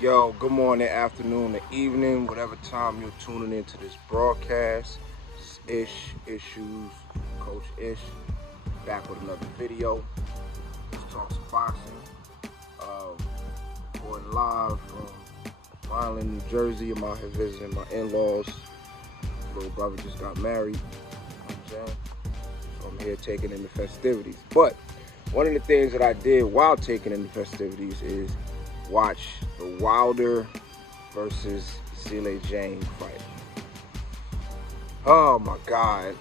Yo, good morning, afternoon, or evening, whatever time you're tuning into this broadcast. It's Ishues, Coach Ish, back with another video. Let's talk some boxing. Going live from Island, New Jersey. I'm out here visiting my in-laws. Little brother just got married. You know what I'm saying? So I'm here taking in the festivities. But one of the things that I did while taking in the festivities is watch the Wilder versus Zhilei Zhang fight. Oh my God.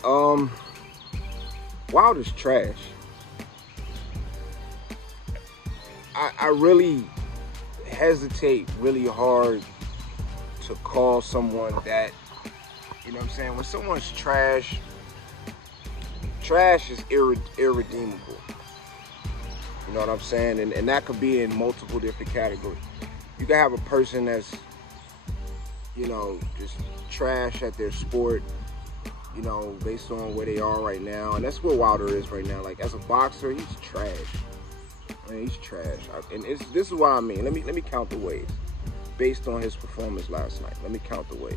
Wilder's trash. I really hesitate really hard to call someone that, you know what I'm saying? When someone's trash is irredeemable. You know what I'm saying? And that could be in multiple different categories. You can have a person that's, you know, just trash at their sport, you know, based on where they are right now. And that's where Wilder is right now. Like, as a boxer, he's trash. I mean, he's trash. This is what I mean. Let me count the ways based on his performance last night. Let me count the ways.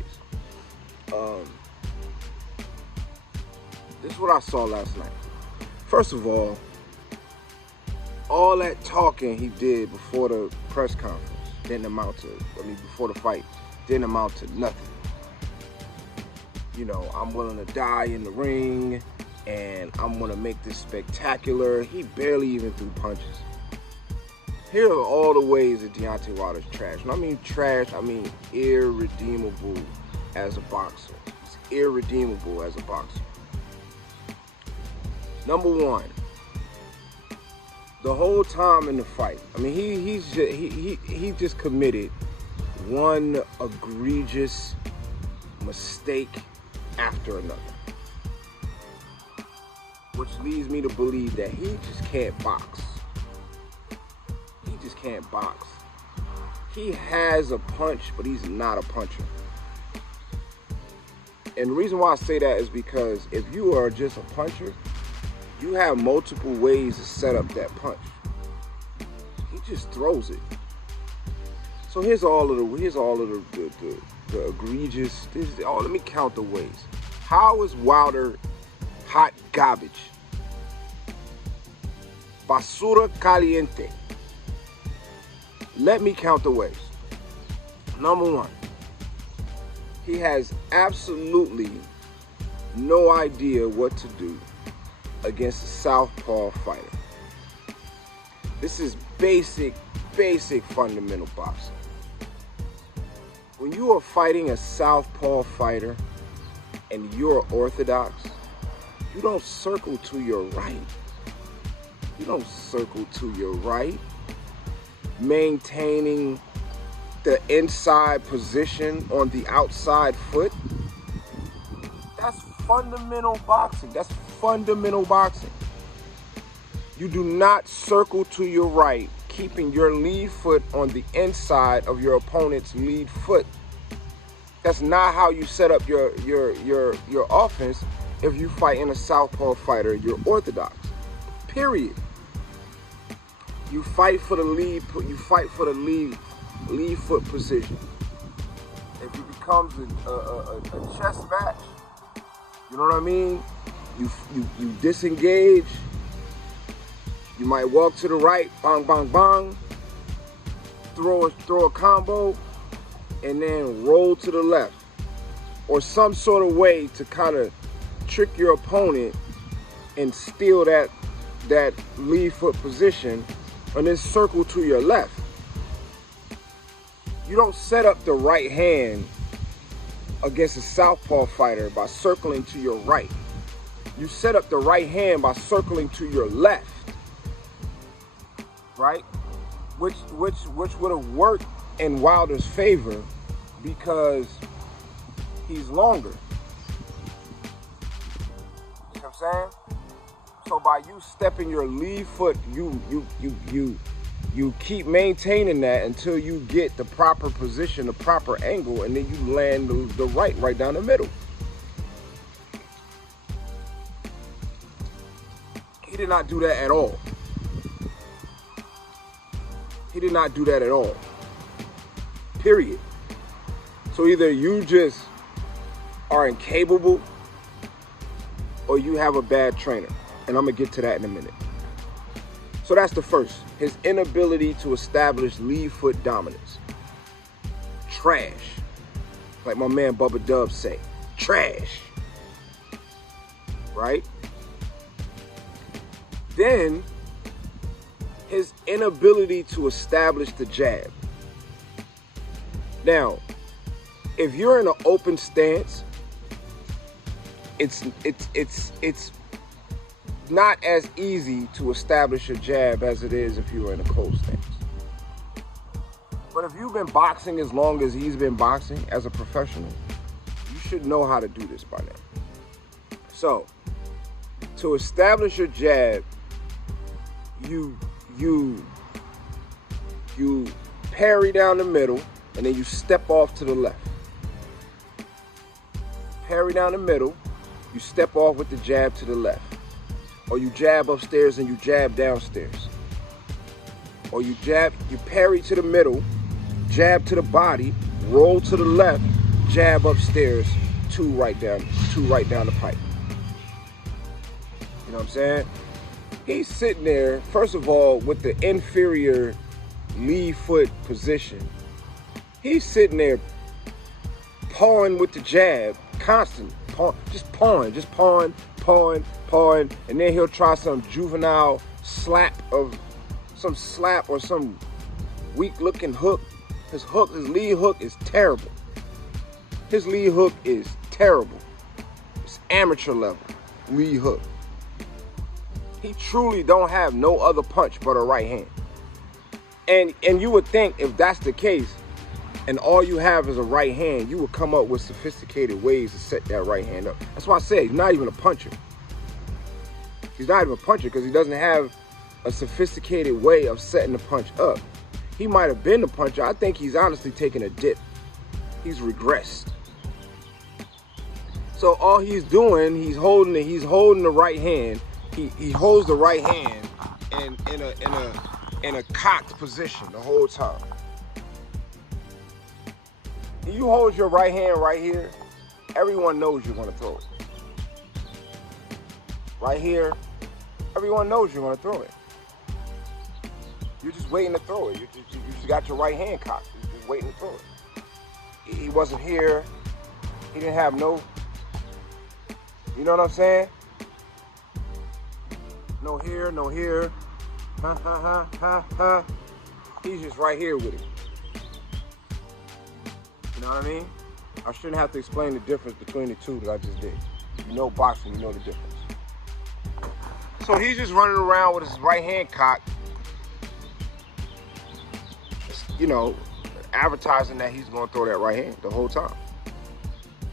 This is what I saw last night. First of all that talking he did before the press conference didn't amount to, before the fight, didn't amount to nothing. You know, I'm willing to die in the ring, and I'm gonna make this spectacular. He barely even threw punches. Here are all the ways that Deantay Wilder's trash. And I mean trash, I mean irredeemable as a boxer. He's irredeemable as a boxer. Number one, the whole time in the fight, I mean, he just committed one egregious mistake after another, which leads me to believe that he just can't box. He just can't box. He has a punch, but he's not a puncher. And the reason why I say that is because if you are just a puncher, you have multiple ways to set up that punch. He just throws it. So here's all of the egregious. Let me count the ways. How is Wilder hot garbage? Basura caliente. Let me count the ways. Number one, he has absolutely no idea what to do against a southpaw fighter. This is basic fundamental boxing. When you are fighting a southpaw fighter and you're orthodox, you don't circle to your right. You don't circle to your right, maintaining the inside position on the outside foot. That's fundamental boxing. That's fundamental boxing. You do not circle to your right, keeping your lead foot on the inside of your opponent's lead foot. That's not how you set up your offense if you fight in a southpaw fighter. You're orthodox. Period. You fight for the lead. You fight for the lead foot position. If it becomes a chess match, you know what I mean? You disengage. You might walk to the right, bang, bang, bang, throw a combo, and then roll to the left, or some sort of way to kind of trick your opponent and steal that lead foot position, and then circle to your left. You don't set up the right hand against a southpaw fighter by circling to your right. You set up the right hand by circling to your left, right? Which would have worked in Wilder's favor because he's longer. You know what I'm saying? So by you stepping your lead foot, you keep maintaining that until you get the proper position, the proper angle, and then you land the right down the middle. He did not do that at all. He did not do that at all. period. So either you just are incapable or you have a bad trainer. And I'm going to get to that in a minute. So that's the first. His inability to establish lead foot dominance. Trash. Like my man Bubba Dub say. Trash. Right? Then, his inability to establish the jab. Now, if you're in an open stance, it's not as easy to establish a jab as it is if you're in a closed stance. But if you've been boxing as long as he's been boxing as a professional, you should know how to do this by now. So, to establish your jab, you parry down the middle and then you step off to the left. Parry down the middle, you step off with the jab to the left. Or you jab upstairs and you jab downstairs. Or you parry to the middle, jab to the body, roll to the left, jab upstairs, two right down the pipe. You know what I'm saying? He's sitting there, first of all, with the inferior lead foot position. He's sitting there pawing with the jab constantly. Pawing, and then he'll try some juvenile slap or some weak-looking hook. His lead hook is terrible. His lead hook is terrible. It's amateur level lead hook. He truly don't have no other punch but a right hand. And you would think if that's the case, and all you have is a right hand, you would come up with sophisticated ways to set that right hand up. That's why I say he's not even a puncher. He's not even a puncher because he doesn't have a sophisticated way of setting the punch up. He might have been the puncher. I think he's honestly taken a dip. He's regressed. So all he's doing, he's holding the right hand. He holds the right hand in a cocked position the whole time. If you hold your right hand right here, everyone knows you're going to throw it. Right here, everyone knows you're going to throw it. You're just waiting to throw it. You just got your right hand cocked. You're just waiting to throw it. He wasn't here. He didn't have no, you know what I'm saying? No here, no here. Ha, ha, ha, ha, ha. He's just right here with it. You know what I mean? I shouldn't have to explain the difference between the two that I just did. You know boxing, you know the difference. So he's just running around with his right hand cocked, you know, advertising that he's going to throw that right hand the whole time.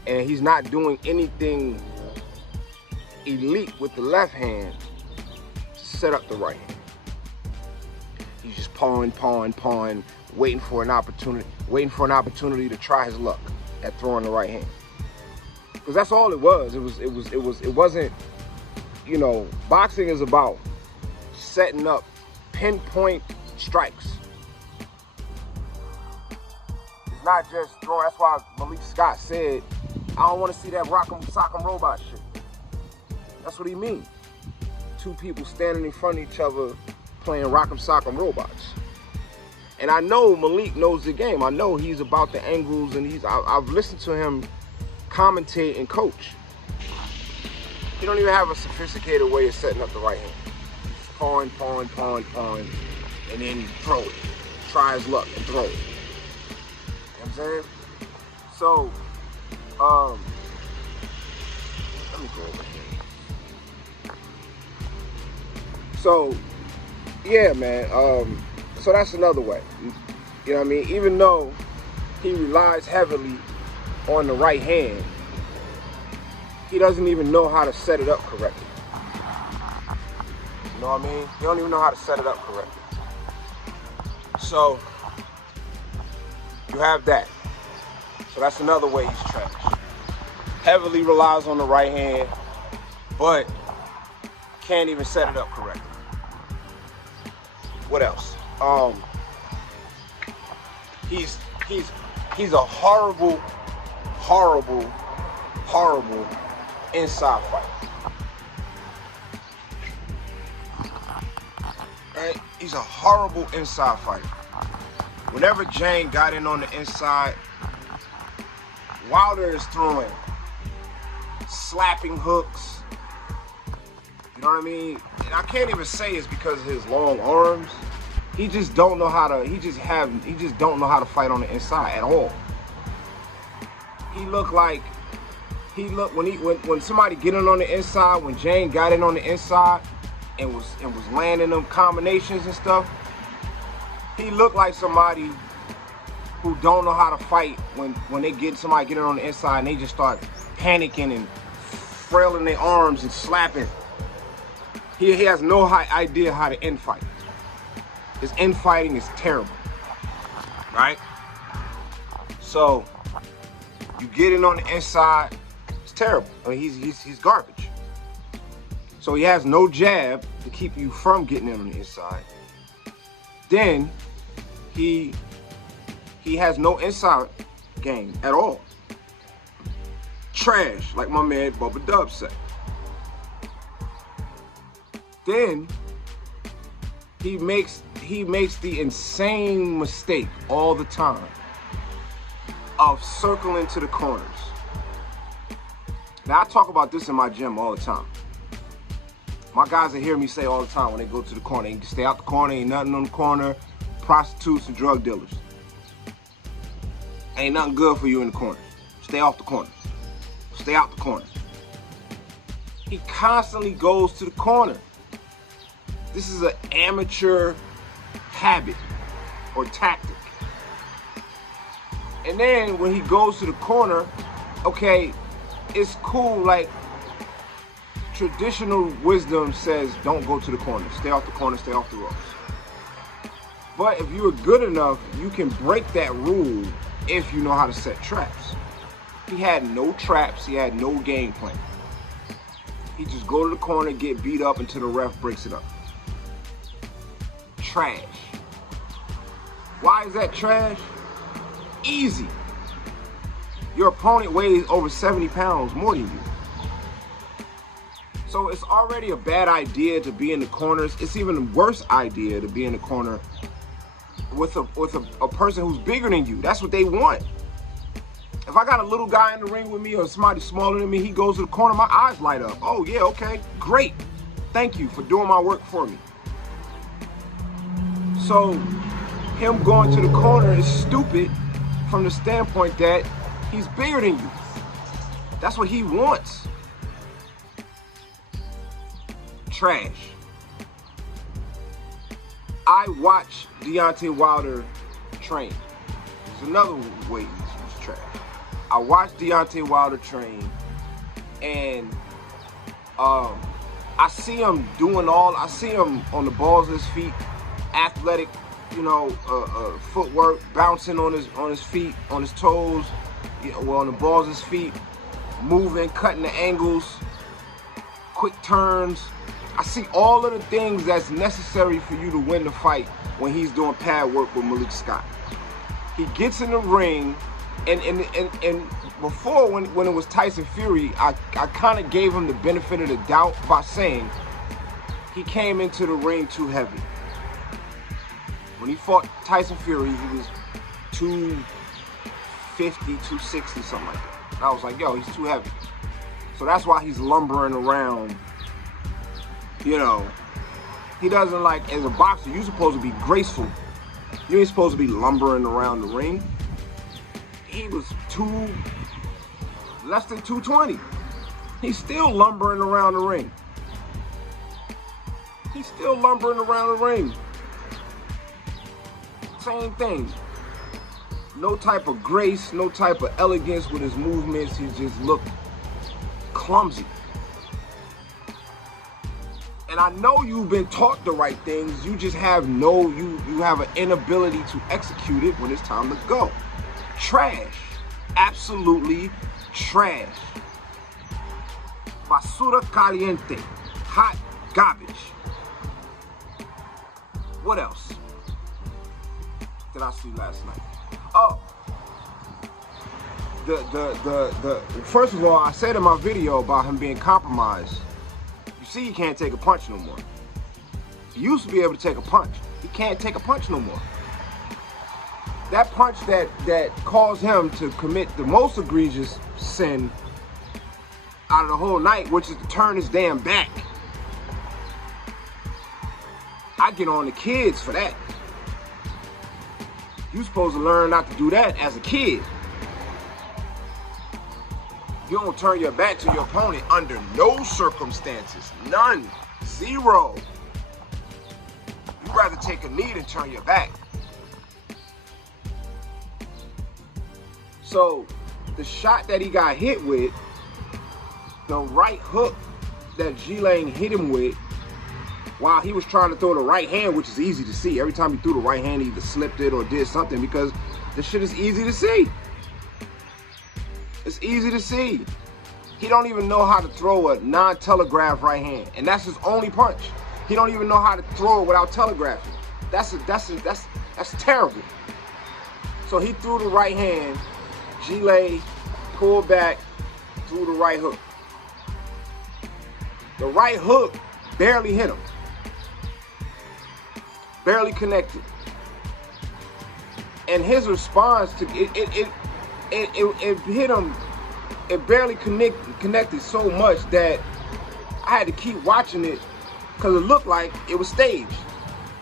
And he's not doing anything elite with the left hand to set up the right hand. He's just pawing, waiting for an opportunity to try his luck at throwing the right hand. Because that's all it was. It wasn't, you know, boxing is about setting up pinpoint strikes. It's not just throwing. That's why Malik Scott said, I don't want to see that rock'em sock'em robot shit. That's what he means. Two people standing in front of each other playing rock'em sock'em robots. And I know Malik knows the game. I know he's about the angles, and I've listened to him commentate and coach. He don't even have a sophisticated way of setting up the right hand. He's just pawing, and then throw it. Try his luck and throw it. You know what I'm saying? So, let me go over here. So, yeah, man. So that's another way. You know what I mean? Even though he relies heavily on the right hand, he doesn't even know how to set it up correctly. You know what I mean? He don't even know how to set it up correctly. So, you have that. So that's another way he's trash. Heavily relies on the right hand, but can't even set it up He's a horrible, horrible, horrible inside fighter. Right? He's a horrible inside fighter. Whenever Jane got in on the inside, Wilder is throwing slapping hooks. You know what I mean? And I can't even say it's because of his long arms. He just don't know how to. He just don't know how to fight on the inside at all. When somebody get in on the inside, when Jane got in on the inside and was landing them combinations and stuff, he looked like somebody who don't know how to fight when somebody get in on the inside and they just start panicking and frailing their arms and slapping. He has no idea how to end fight. His infighting is terrible, right? So you get in on the inside, it's terrible. I mean, he's garbage. So he has no jab to keep you from getting in on the inside. Then he has no inside game at all. Trash, like my man Bubba Dub said. Then he makes the insane mistake all the time of circling to the corners. Now I talk about this in my gym all the time. My guys will hear me say all the time when they go to the corner, they stay out the corner, ain't nothing on the corner, prostitutes and drug dealers. Ain't nothing good for you in the corner. Stay off the corner. Stay out the corner. He constantly goes to the corner. This is an amateur habit or tactic. And then when he goes to the corner, okay, it's cool, like traditional wisdom says don't go to the corner. Stay off the corner, stay off the ropes. But if you're good enough, you can break that rule if you know how to set traps. He had no traps, he had no game plan. He just go to the corner, get beat up until the ref breaks it up. Trash. Why is that trash? Easy. Your opponent weighs over 70 pounds more than you. So it's already a bad idea to be in the corners. It's even a worse idea to be in the corner with a person who's bigger than you. That's what they want. If I got a little guy in the ring with me or somebody smaller than me, he goes to the corner, my eyes light up. Oh yeah, okay, great. Thank you for doing my work for me. So him going to the corner is stupid from the standpoint that he's bigger than you. That's what he wants. Trash. I watch Deantay Wilder train. There's another way he's trash. I watched Deantay Wilder train, and I see him I see him on the balls of his feet, athletic, footwork, bouncing on his feet, on his toes, on the balls of his feet, moving, cutting the angles, quick turns. I see all of the things that's necessary for you to win the fight when he's doing pad work with Malik Scott. He gets in the ring, and before when it was Tyson Fury, I kind of gave him the benefit of the doubt by saying he came into the ring too heavy. When he fought Tyson Fury, he was 250, 260, something like that. And I was like, yo, he's too heavy. So that's why he's lumbering around. He doesn't like, as a boxer, you're supposed to be graceful. You ain't supposed to be lumbering around the ring. He was less than 220. He's still lumbering around the ring. He's still lumbering around the ring. Same thing. No type of grace, no type of elegance with his movements. He just looked clumsy. And I know you've been taught the right things. You just have you have an inability to execute it when it's time to go. Trash. Absolutely trash. Basura caliente. Hot garbage. What else did I see last night? first of all, I said in my video about him being compromised. You see, he can't take a punch no more. He used to be able to take a punch. He can't take a punch no more. That punch that caused him to commit the most egregious sin out of the whole night, which is to turn his damn back. I get on the kids for that. You're supposed to learn not to do that as a kid. You don't turn your back to your opponent under no circumstances. None. Zero. You'd rather take a knee than turn your back. So, the shot that he got hit with, the right hook that G-Lane hit him with, while he was trying to throw the right hand, which is easy to see. Every time he threw the right hand, he either slipped it or did something, because the shit is easy to see. It's easy to see. He don't even know how to throw a non-telegraph right hand, and that's his only punch. He don't even know how to throw it without telegraphing. That's terrible. So he threw the right hand. G-Lay pulled back, threw the right hook. The right hook barely hit him. Barely connected. And his response to it hit him, it barely connected so much that I had to keep watching it because it looked like it was staged.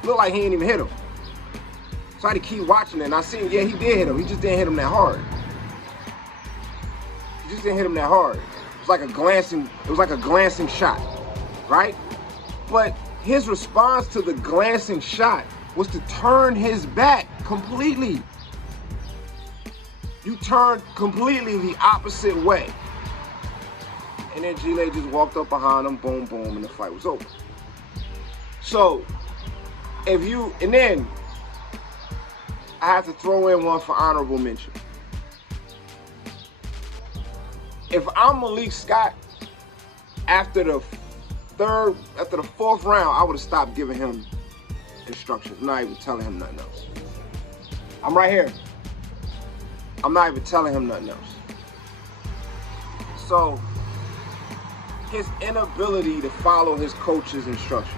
It looked like he didn't even hit him. So I had to keep watching it, and I seen, yeah, he did hit him. He just didn't hit him that hard. He just didn't hit him that hard. It was like a glancing shot, right? But his response to the glancing shot was to turn his back completely. You turned completely the opposite way. And then G-Lay just walked up behind him, boom, boom, and the fight was over. So, and then I have to throw in one for honorable mention. If I'm Malik Scott, after the fourth round, I would have stopped giving him instructions. I'm not even telling him nothing else. I'm right here. I'm not even telling him nothing else. So, his inability to follow his coach's instructions.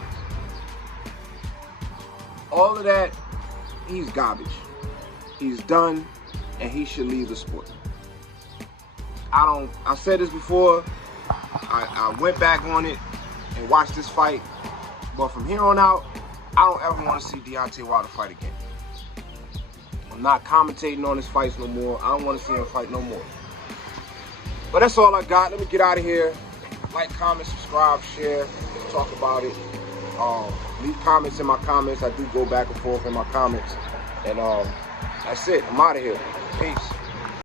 All of that, he's garbage. He's done, and he should leave the sport. I said this before. I went back on it and watched this fight. But from here on out, I don't ever want to see Deantay Wilder fight again. I'm not commentating on his fights no more. I don't want to see him fight no more. But that's all I got. Let me get out of here. Like, comment, subscribe, share. Let's talk about it. Leave comments in my comments. I do go back and forth in my comments. And that's it. I'm out of here. Peace.